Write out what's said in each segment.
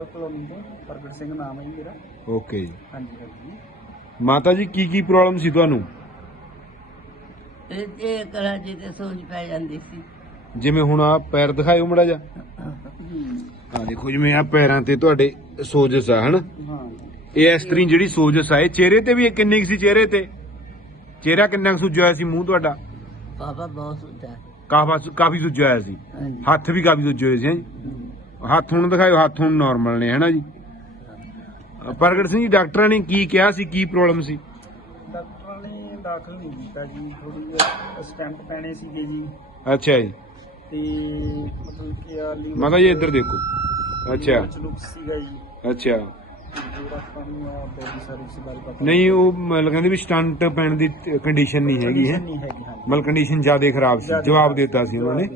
Colony ਤੋਂ ਪ੍ਰਗਟ ਸਿੰਘ ਨਾਮ ਹੈ ਜੀ ਮੇਰਾ। ਓਕੇ ਜੀ। ਹਾਂਜੀ ਹਾਂਜੀ। ਮਾਤਾ ਜੀ ਕੀ ਕੀ ਪ੍ਰੋਬਲਮ ਸੀ ਤੁਹਾਨੂੰ? ਇਹ ਇਹ ਕਰਾਂ ਜੀ ਤੇ ਸੋਚ ਪੈ ਜਾਂਦੀ ਸੀ। ਜਿਵੇਂ ਹੁਣ ਆ ਪੈਰ ਦਿਖਾਇਓ ਮੜਾ ਜਾ। ਆ ਦੇਖੋ ਜਿਵੇਂ ਆ ਪੈਰਾਂ ਤੇ ਤੁਹਾਡੇ ਸੋਜਸ ਆ ਹਨ? ਹਾਂ। ਇਹ ਇਸ ਤਰੀ ਜਿਹੜੀ ਸੋਜਸ ਆ ਇਹ ਚਿਹਰੇ ਤੇ ਵੀ ਇਹ ਕਿੰਨੀ ਕੁ ਸੀ ਚਿਹਰੇ ਤੇ? ਚਿਹਰਾ ਕਿੰਨਾ ਕੁ ਸੁੱਜਿਆ ਹੋਇਆ ਸੀ ਮੂੰਹ ਤੁਹਾਡਾ? ਬਾਬਾ ਬਹੁਤ ਸੁਝਾ ਕਾਫੀ ਕਾਫੀ ਸੁੱਜਿਆ ਹੋਇਆ ਸੀ। ਹਾਂਜੀ। ਹੱਥ ਵੀ ਕਾਫੀ ਸੁੱਜੇ ਹੋਏ ਸੀ ਹੈਂ? ਜੀ ਹੱਥ ਹੁਣ ਦਿਖਾਇਓ ਹੱਥ ਹੁਣ ਨਾਰਮਲ ਨੇ ਹੈਨਾ ਜੀ? ਪ੍ਰਗਟ ਸਿੰਘ ਜੀ ਡਾਕਟਰਾਂ ਨੇ ਕੀ ਕਿਹਾ ਸੀ ਕੀ ਪ੍ਰੋਬਲਮ ਸੀ? ਡਾਕਟਰਾਂ ਨੇ ਦਾਖਲ ਨਹੀਂ ਕੀਤਾ ਜੀ ਥੋੜੀ ਜਿਹੀ ਸਟੈਂਪ ਪੈਣੇ ਸੀਗੇ ਜੀ। ਅੱਛਾ ਜੀ। ਤੇ ਮਤਲਬ ਕਿ ਆ ਲੀਵਰ ਮਾਤਾ ਜੀ ਇੱਧਰ ਦੇਖੋ। ਅੱਛਾ। ਚਲੁਕ ਸੀਗਾ ਜੀ। ਅੱਛਾ। ਜਿਹੜਾ ਆਪਾਂ ਨੂੰ ਆ ਬੋਡੀ ਸਰਵਿਸ ਬਾਰੇ ਪਤਾ ਨਹੀਂ ਉਹ ਮਤਲਬ ਕਹਿੰਦੇ ਵੀ ਸਟੰਟ ਪੈਣ ਦੀ ਕੰਡੀਸ਼ਨ ਨਹੀਂ ਹੈਗੀ ਹੈ? ਨਹੀਂ ਹੈਗੀ ਹਾਂ ਮਤਲਬ ਕੰਡੀਸ਼ਨ ਜ਼ਿਆਦਾ ਖਰਾਬ ਸੀ। ਜਵਾਬ ਦਿੱਤਾ ਸੀ ਉਹਨਾਂ ਨੇ।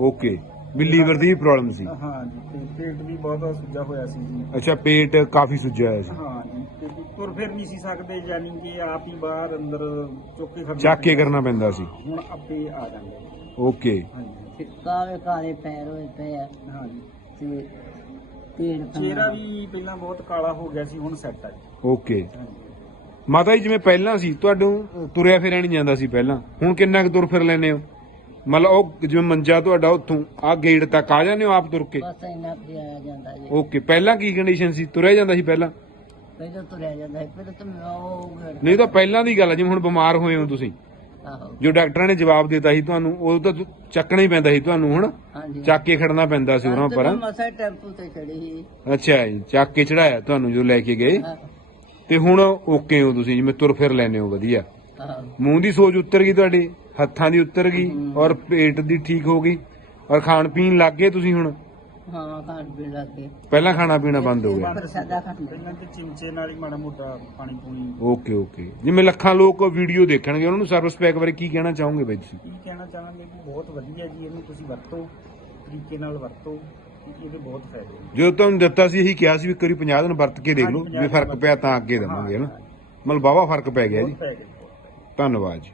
ਓਕੇ ਵੀ ਲੀਵਰ ਦੀ ਪ੍ਰੋਬਲਮ ਸੀ। ਹਾਂ ਜੀ ਤੇ ਪੇਟ ਵੀ ਬਹੁਤ ਸੁੱਜਾ ਹੋਇਆ ਸੀ ਜੀ। ਅੱਛਾ ਪੇਟ ਕਾਫੀ ਸੁੱਜਿਆ ਹੋਇਆ ਸੀ। ਹਾਂ ਜੀ ਤੇ ਤੁਰ ਫਿਰ ਨਹੀਂ ਸੀ ਸਕਦੇ ਯਾਨੀ ਕਿ ਆਪ ਹੀ ਬਾਹਰ ਅੰਦਰ ਚੁੱਕ ਕੇ ਖੜਨਾ ਚੱਕ ਕੇ। ਕਰਨਾ ਪੈਂਦਾ ਸੀ। ਹੁਣ ਆਪੇ ਆ ਜਾਂਦੇ ਓਕੇ। ਹਾਂਜੀ ਕਾਲੇ ਕਾਲੇ ਪੈਰ ਹੋਏ ਪਏ ਆ? ਹਾਂ ਜੀ। ਤੇ ਪੇੜ ਚਿਹਰਾ ਵੀ ਪਹਿਲਾਂ ਬਹੁਤ ਕਾਲਾ ਹੋ ਗਿਆ ਸੀ ਹੁਣ ਸੈੱਟ ਆ ਜੀ। ਓਕੇ। ਮਾਤਾ ਜੀ ਜਿਵੇਂ ਪਹਿਲਾਂ ਸੀ ਤੁਹਾਨੂੰ ਤੁਰਿਆ ਫਿਰਿਆ ਨਹੀਂ ਜਾਂਦਾ ਸੀ ਪਹਿਲਾਂ। ਹੁਣ ਕਿੰਨਾ ਕੁ ਤੁਰ ਫਿਰ ਲੈਨੇ ਹੋ? ਮਤਲਬ ਉਹ ਜਿਵੇਂ ਮੰਜਾ ਤੁਹਾਡਾ ਉੱਥੋਂ ਆ ਗੇਟ ਤੱਕ ਆ ਜਾਂਦੇ ਹੋ ਆਪ ਤੁਰ ਕੇ? ਬਸ ਇੰਨਾ ਕੁ ਆ ਜਾਂਦਾ ਜੀ। ਓਕੇ ਪਹਿਲਾਂ ਕੀ ਕੰਡੀਸ਼ਨ ਸੀ? ਤੁਰਿਆ ਜਾਂਦਾ ਸੀ ਪਹਿਲਾਂ? ਪਹਿਲਾਂ ਤੁਰਿਆ ਜਾਂਦਾ ਸੀ ਪਹਿਲਾਂ ਤਾਂ ਉਹ ਨਹੀਂ ਤਾਂ ਪਹਿਲਾਂ ਦੀ ਗੱਲ ਹੈ ਜਿਵੇਂ ਹੁਣ ਬਿਮਾਰ ਹੋਏ ਹੋ ਤੁਸੀਂ। ਆਹੋ। ਜੋ ਡਾਕਟਰਾਂ ਨੇ ਜਵਾਬ ਦਿੱਤਾ ਸੀ ਤੁਹਾਨੂੰ ਉਹ ਤਾਂ ਤੁ- ਚੱਕਣਾ ਹੀ ਪੈਂਦਾ ਸੀ ਤੁਹਾਨੂੰ ਹੁਣ ਹਾਂਜੀ। ਚੱਕ ਕੇ ਖੜਨਾ ਪੈਂਦਾ ਸੀ ਉਹਨਾਂ ਪਰ ਮਸਾ ਟੈਂਪੂ ਤੇ ਚੜੀ ਸੀ। ਅੱਛਾ ਜੀ ਚੱਕ ਕੇ ਚੜਾਇਆ ਤੁਹਾਨੂੰ ਜੋ ਲੈ ਕੇ ਗਏ। ਤੇ ਹੁਣ ਓਕੇ ਹੋ ਤੁਸੀਂ ਜਿਵੇਂ ਤੁਰ ਫਿਰ ਲੈਨੇ ਹੋ ਵਧੀਆ। ਮੂੰਹ ਦੀ ਸੋਜ ਉਤਰ ਗਈ ਤੁਹਾਡੀ ਹੱਥਾਂ ਦੀ ਉਤਰ ਗਈ ਔਰ ਪੇਟ ਦੀ ਠੀਕ ਹੋ ਗਈ ਔਰ ਖਾਣ ਪੀਣ ਲੱਗ ਗਏ ਤੁਸੀਂ ਹੁਣ? ਹਾਂ ਖਾਣ ਪੀਣ ਲੱਗ ਗਏ। ਪਹਿਲਾਂ ਖਾਣਾ ਪੀਣਾ ਬੰਦ ਹੋ ਗਿਆ। ਪ੍ਰਸਾਦਾ ਖਾਣ ਪਹਿਲਾਂ ਤੇ ਚਿਮਚੇ ਨਾਲ ਹੀ ਮਾੜਾ ਮੋਟਾ ਪਾਣੀ ਪੂਣੀ। Okay okay. ਜਿਵੇਂ ਲੱਖਾਂ ਲੋਕ ਵੀਡੀਓ ਦੇਖਣਗੇ ਉਹਨਾਂ ਨੂੰ ਸਰਵਿਸ ਪੈਕ ਬਾਰੇ ਕੀ ਕਹਿਣਾ ਚਾਹੋਗੇ ਬਾਈ ਤੁਸੀਂ? ਕੀ ਕਹਿਣਾ ਚਾਹਾਂਗੇ ਕਿ ਬਹੁਤ ਵਧੀਆ ਜੀ ਇਹਨੂੰ ਤੁਸੀਂ ਵਰਤੋ ਤਰੀਕੇ ਨਾਲ ਵਰਤੋ ਇਹਦੇ ਬਹੁਤ ਫਾਇਦੇ ਨੇ। ਜਦੋਂ ਤੁਹਾਨੂੰ ਦਿੱਤਾ ਸੀ ਇਹੀ ਕਿਹਾ ਸੀ ਵੀ ਇੱਕ ਵਾਰੀ 50 ਦਿਨ ਵਰਤ ਕੇ ਦੇਖ ਲਓ ਜੇ ਫ਼ਰਕ ਪਿਆ ਤਾਂ ਅੱਗੇ ਦੇਵਾਂਗੇ ਹਨਾ ਮਤਲਬ ਵਾਹਵਾ ਫ਼ਰਕ ਪੈ ਗਿਆ ਜੀ। ਧੰਨਵਾਦ ਜੀ।